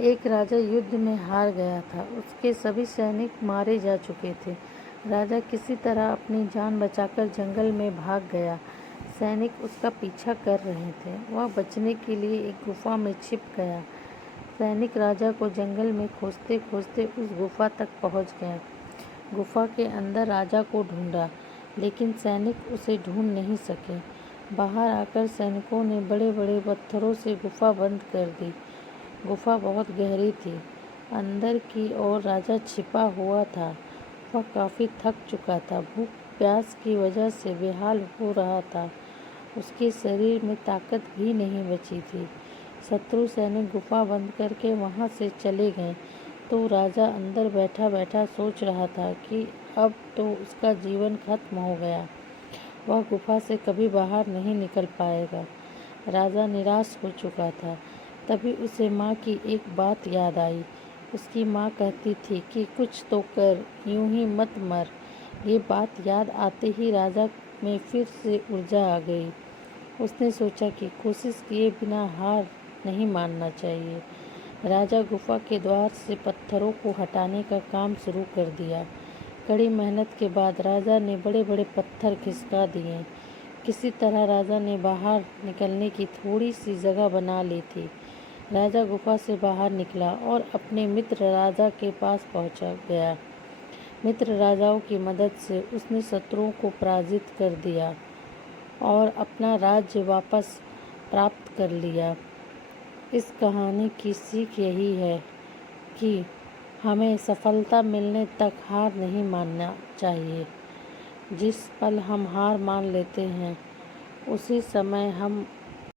एक राजा युद्ध में हार गया था। उसके सभी सैनिक मारे जा चुके थे। राजा किसी तरह अपनी जान बचाकर जंगल में भाग गया। सैनिक उसका पीछा कर रहे थे। वह बचने के लिए एक गुफा में छिप गया। सैनिक राजा को जंगल में खोजते खोजते उस गुफा तक पहुंच गए। गुफा के अंदर राजा को ढूंढा, लेकिन सैनिक उसे ढूंढ नहीं सके। बाहर आकर सैनिकों ने बड़े बड़े पत्थरों से गुफा बंद कर दी। गुफा बहुत गहरी थी। अंदर की ओर राजा छिपा हुआ था। वह काफ़ी थक चुका था। भूख प्यास की वजह से बेहाल हो रहा था। उसके शरीर में ताकत भी नहीं बची थी। शत्रु सैनिक गुफा बंद करके वहां से चले गए तो राजा अंदर बैठा बैठा सोच रहा था कि अब तो उसका जीवन खत्म हो गया। वह गुफा से कभी बाहर नहीं निकल पाएगा। राजा निराश हो चुका था। तभी उसे माँ की एक बात याद आई। उसकी माँ कहती थी कि कुछ तो कर, यूं ही मत मर। ये बात याद आते ही राजा में फिर से ऊर्जा आ गई। उसने सोचा कि कोशिश किए बिना हार नहीं मानना चाहिए। राजा गुफा के द्वार से पत्थरों को हटाने का काम शुरू कर दिया। कड़ी मेहनत के बाद राजा ने बड़े बड़े पत्थर खिसका दिए। किसी तरह राजा ने बाहर निकलने की थोड़ी सी जगह बना ली थी। राजा गुफा से बाहर निकला और अपने मित्र राजा के पास पहुंचा गया। मित्र राजाओं की मदद से उसने शत्रुओं को पराजित कर दिया और अपना राज्य वापस प्राप्त कर लिया। इस कहानी की सीख यही है कि हमें सफलता मिलने तक हार नहीं मानना चाहिए। जिस पल हम हार मान लेते हैं, उसी समय हम